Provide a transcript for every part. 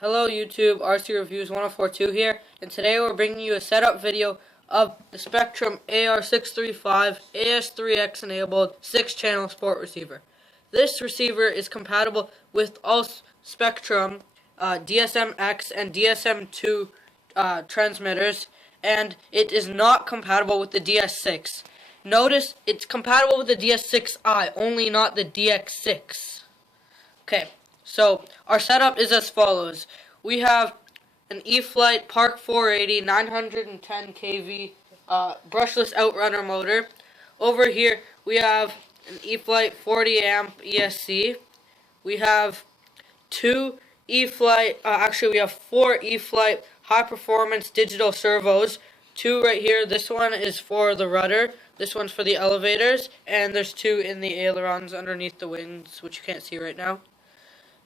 Hello YouTube, RC Reviews 1042 here, and today we're bringing you a setup video of the Spektrum AR635 AS3X enabled 6-channel sport receiver. This receiver is compatible with all Spektrum DSMX and DSM2 transmitters, and it is not compatible with the DS6. Notice it's compatible with the DS6i, only not the DX6. Okay. So, our setup is as follows. We have an E-Flite Park 480 910 kV brushless outrunner motor. Over here, we have an E-Flite 40 amp ESC. We have we have 4 E-Flite high performance digital servos. 2 right here. This one is for the rudder. This one's for the elevators. And there's 2 in the ailerons underneath the wings, which you can't see right now.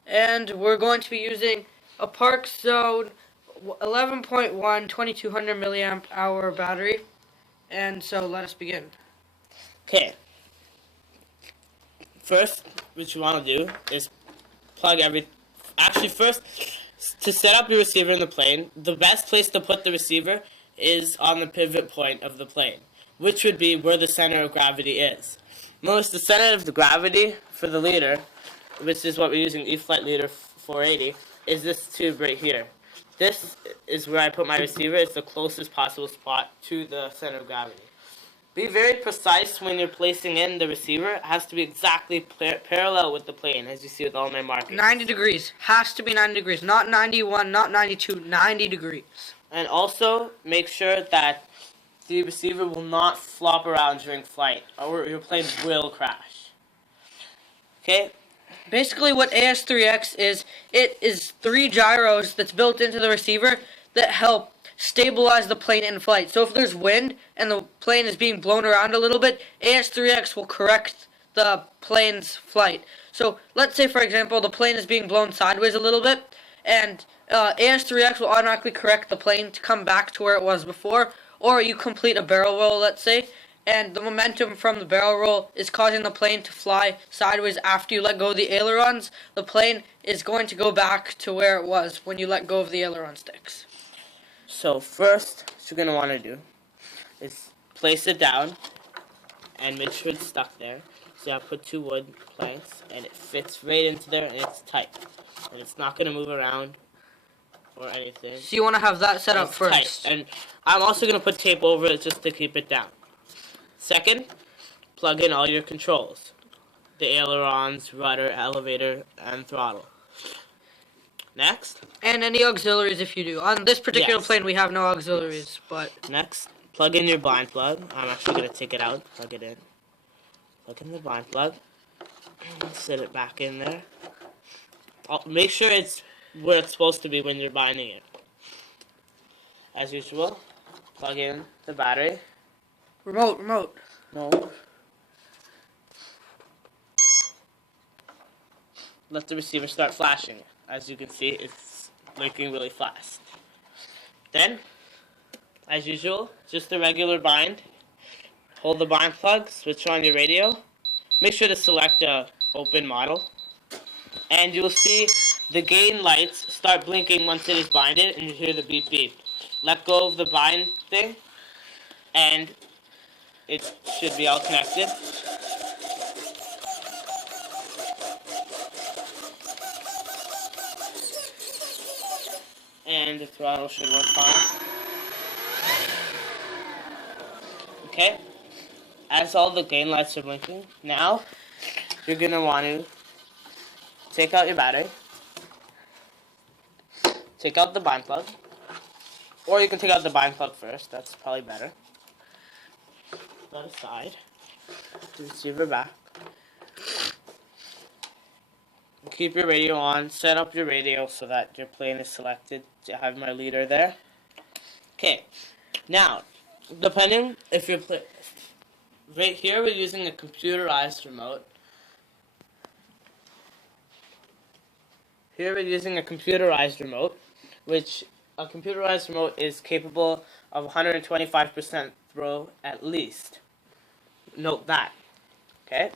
And we're going to be using a Park Zone 11.1 2200 milliamp hour battery. And so let us begin. Okay. First, what you want to do is plug first, to set up your receiver in the plane, the best place to put the receiver is on the pivot point of the plane, which would be where the center of gravity is. Notice the center of the gravity for the leader, which is what we're using, E-Flite Leader 480, is this tube right here. This is where I put my receiver. It's the closest possible spot to the center of gravity. Be very precise when you're placing in the receiver. It has to be exactly parallel with the plane, as you see with all my markings. 90 degrees. Has to be 90 degrees. Not 91, not 92, 90 degrees. And also, make sure that the receiver will not flop around during flight, or your plane will crash. Okay? Basically what AS3X is, it is 3 gyros that's built into the receiver that help stabilize the plane in flight. So if there's wind and the plane is being blown around a little bit, AS3X will correct the plane's flight. So let's say, for example, the plane is being blown sideways a little bit, and AS3X will automatically correct the plane to come back to where it was before, or you complete a barrel roll, let's say, and the momentum from the barrel roll is causing the plane to fly sideways after you let go of the ailerons. The plane is going to go back to where it was when you let go of the aileron sticks. So first, what you're going to want to do is place it down and make sure it's stuck there. So I put 2 wood planks and it fits right into there and it's tight. And it's not going to move around or anything. So you want to have that set up first. Tight. And I'm also going to put tape over it just to keep it down. Second, plug in all your controls. The ailerons, rudder, elevator, and throttle. Next. And any auxiliaries if you do. On this particular plane we have no auxiliaries, but... Next, plug in your blind plug. I'm actually going to take it out, plug it in. Plug in the blind plug. Set it back in there. Make sure it's where it's supposed to be when you're binding it. As usual, plug in the battery. Remote. No. Let the receiver start flashing. As you can see, it's blinking really fast. Then, as usual, just a regular bind. Hold the bind plug, switch on your radio. Make sure to select a open model. And you'll see the gain lights start blinking once it is binded, and you hear the beep beep. Let go of the bind thing, and it should be all connected. And the throttle should work fine. Okay. As all the gain lights are blinking, now you're going to want to take out your battery. Take out the bind plug. Or you can take out the bind plug first. That's probably better. Put aside, the receiver back. Keep your radio on. Set up your radio so that your plane is selected. I have my leader there. Okay. Now, depending if you're right here, we're using a computerized remote. Here we're using a computerized remote, which a computerized remote is capable of 125% throw at least. Note that. Okay?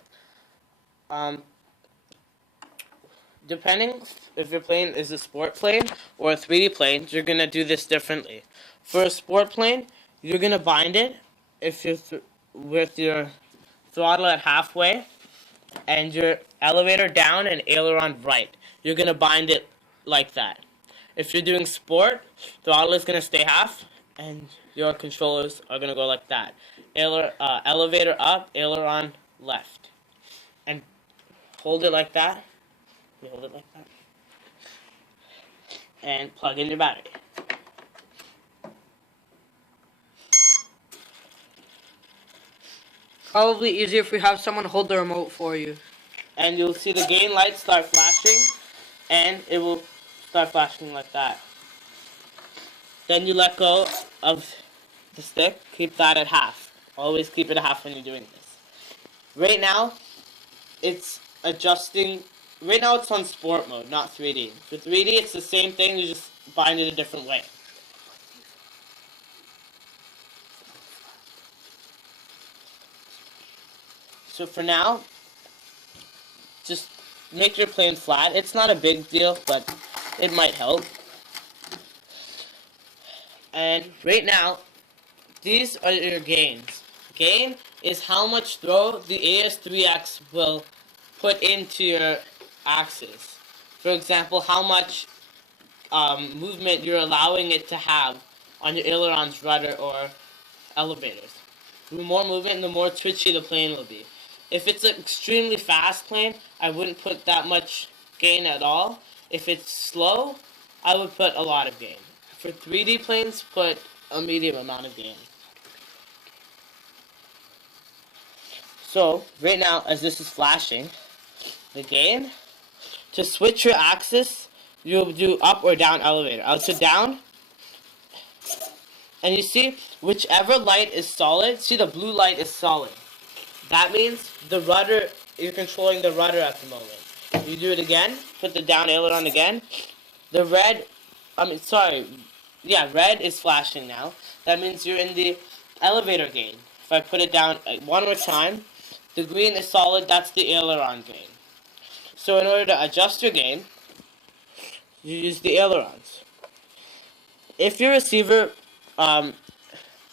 depending if your plane is a sport plane or a 3D plane, you're going to do this differently. For a sport plane, you're going to bind it if you're with your throttle at halfway and your elevator down and aileron right. You're going to bind it like that. If you're doing sport, throttle is going to stay half and your controllers are going to go like that. Elevator up, aileron left. And hold it like that. You hold it like that. And plug in your battery. Probably easier if we have someone hold the remote for you. And you'll see the gain light start flashing, and it will start flashing like that. Then you let go of the stick, keep that at half. Always keep it at half when you're doing this. Right now, it's adjusting. Right now it's on sport mode, not 3D. For 3D, it's the same thing, you just bind it a different way. So for now, just make your plane flat. It's not a big deal, but it might help. And right now, these are your gains. Gain is how much throw the AS3X will put into your axis. For example, how much movement you're allowing it to have on your ailerons, rudder, or elevators. The more movement, the more twitchy the plane will be. If it's an extremely fast plane, I wouldn't put that much gain at all. If it's slow, I would put a lot of gain. For 3D planes, put a medium amount of gain. So, right now, as this is flashing, the gain, to switch your axis, you'll do up or down elevator. Out to down, and you see, whichever light is solid, see the blue light is solid. That means the rudder, you're controlling the rudder at the moment. You do it again, put the down aileron again. The red, red is flashing now. That means you're in the elevator gain. If I put it down one more time, the green is solid, that's the aileron gain. So in order to adjust your gain, you use the ailerons. If your receiver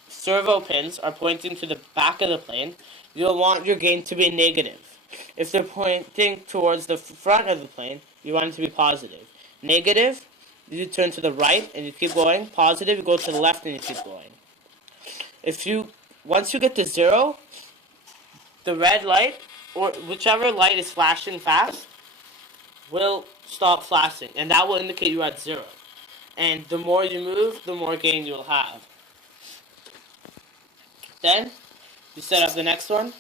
servo pins are pointing to the back of the plane, you'll want your gain to be negative. If they're pointing towards the front of the plane, you want it to be positive. Negative, you turn to the right and you keep going. Positive, you go to the left and you keep going. Once you get to 0, the red light, or whichever light is flashing fast, will stop flashing, and that will indicate you're at 0. And the more you move, the more gain you'll have. Then, you set up the next one,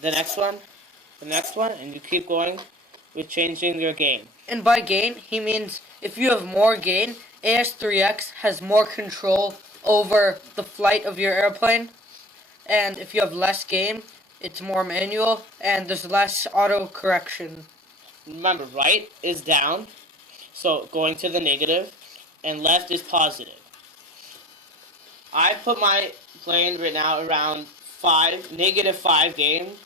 the next one, the next one, and you keep going with changing your gain. And by gain, he means if you have more gain, AS3X has more control over the flight of your airplane. And if you have less gain, it's more manual, and there's less auto correction. Remember, right is down, so going to the negative, and left is positive. I put my plane right now around -5 gain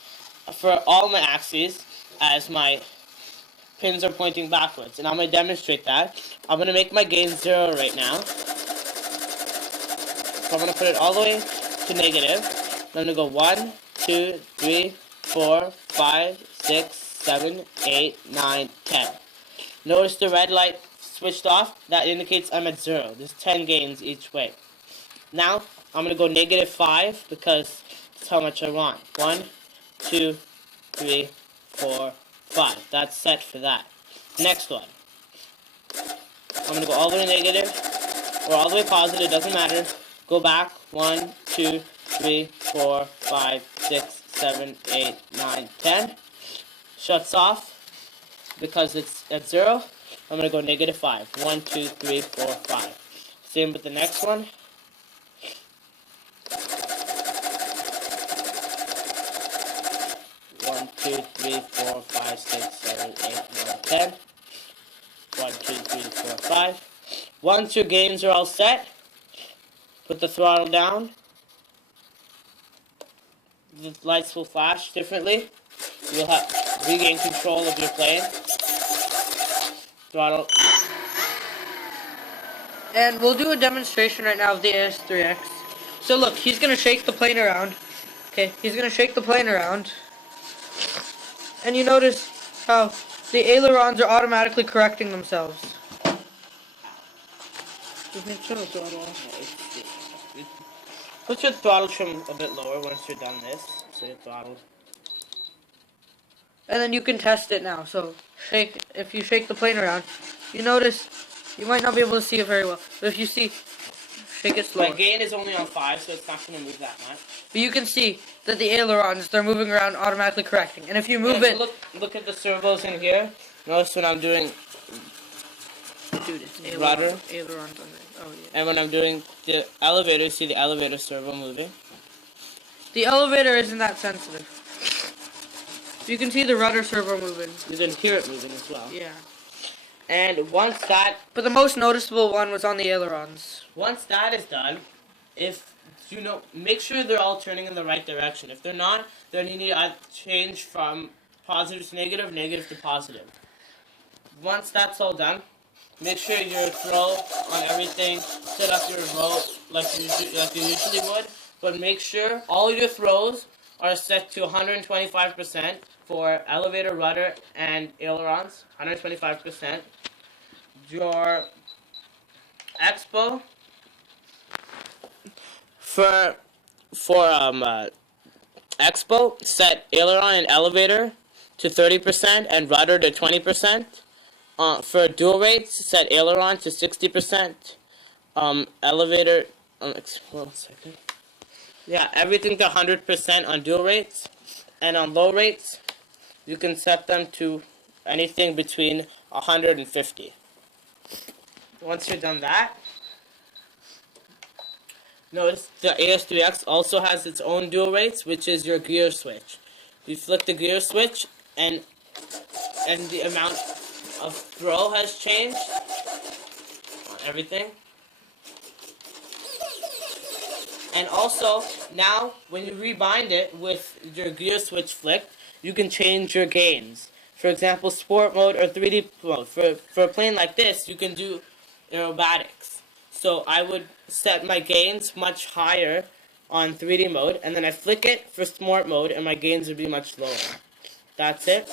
for all my axes as my pins are pointing backwards. And I'm going to demonstrate that. I'm going to make my gain 0 right now. So I'm going to put it all the way to negative. I'm going to go 1, 2, 3, 4, 5, 6, 7, 8, 9, 10. Notice the red light switched off. That indicates I'm at 0. There's 10 gains each way. Now, I'm going to go -5 because that's how much I want. 1, 2, 3, 4, 5. That's set for that. Next one. I'm going to go all the way negative or all the way positive. It doesn't matter. Go back. 1, 2, 3, 4, 5, 6, 7, 8, 9, 10. Shuts off because it's at 0. I'm going to go -5. 1, 2, 3, 4, 5. Same with the next one. 1, 2, 3, 4, 5, 6, 7, 8, 9, 10. 1, 2, 3, 4, 5. Once your gains are all set, put the throttle down. The lights will flash differently. You'll have regain control of your plane. throttle. And we'll do a demonstration right now of the AS3X. So look, he's going to shake the plane around. Okay, he's going to shake the plane around. And you notice how the ailerons are automatically correcting themselves. Just make sure the throttle off. Put your throttle trim a bit lower once you're done this. So your throttle. And then you can test it now. So if you shake the plane around, you notice you might not be able to see it very well. But if you see, shake it slower. My gain is only on 5, so it's not going to move that much. But you can see that the ailerons, they're moving around automatically correcting. And if you move it... Look at the servos in here. Notice when I'm doing... Dude, it's rudder. Ailerons on it. Oh, yeah. And when I'm doing the elevator, see the elevator servo moving? The elevator isn't that sensitive. You can see the rudder servo moving. You can hear it moving as well. Yeah. And once that... But the most noticeable one was on the ailerons. Once that is done, make sure they're all turning in the right direction. If they're not, then you need to change from positive to negative, negative to positive. Once that's all done, make sure your throw on everything, set up your row like you usually would, but make sure all your throws are set to 125% for elevator, rudder, and ailerons. 125%. Your expo for expo, set aileron and elevator to 30% and rudder to 20%. For dual rates, set aileron to 60%. Elevator. 1 second. Yeah, everything to 100% on dual rates, and on low rates, you can set them to anything between 150. Once you're done that, notice the AS3X also has its own dual rates, which is your gear switch. You flick the gear switch, and the amount of throw has changed on everything. And also, now, when you rebind it with your gear switch flicked, you can change your gains. For example, sport mode or 3D mode. For a plane like this, you can do aerobatics. So I would set my gains much higher on 3D mode, and then I flick it for sport mode, and my gains would be much lower. That's it.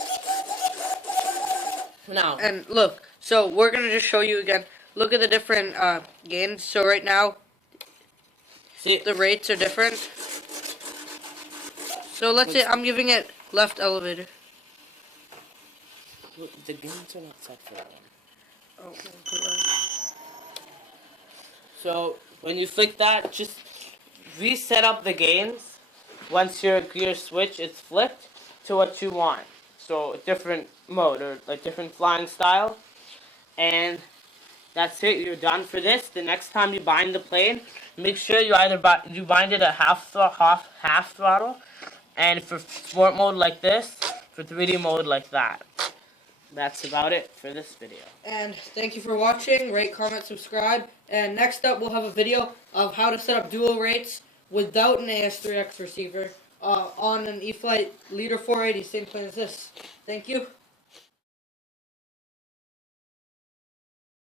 Now. And look, so we're going to just show you again. Look at the different gains. So right now, see, the rates are different. So let's say I'm giving it left elevator. Look, the gains are not set for that one. Oh, so when you flick that, just reset up the gains once your gear switch is flipped to what you want. So a different mode or like different flying style, and that's it. You're done for this. The next time you bind the plane, make sure you either bind it at half throttle, and for sport mode like this, for 3D mode like that. That's about it for this video. And thank you for watching. Rate, comment, subscribe. And next up, we'll have a video of how to set up dual rates without an AS3X receiver on an E-Flite Leader 480, same plane as this. Thank you.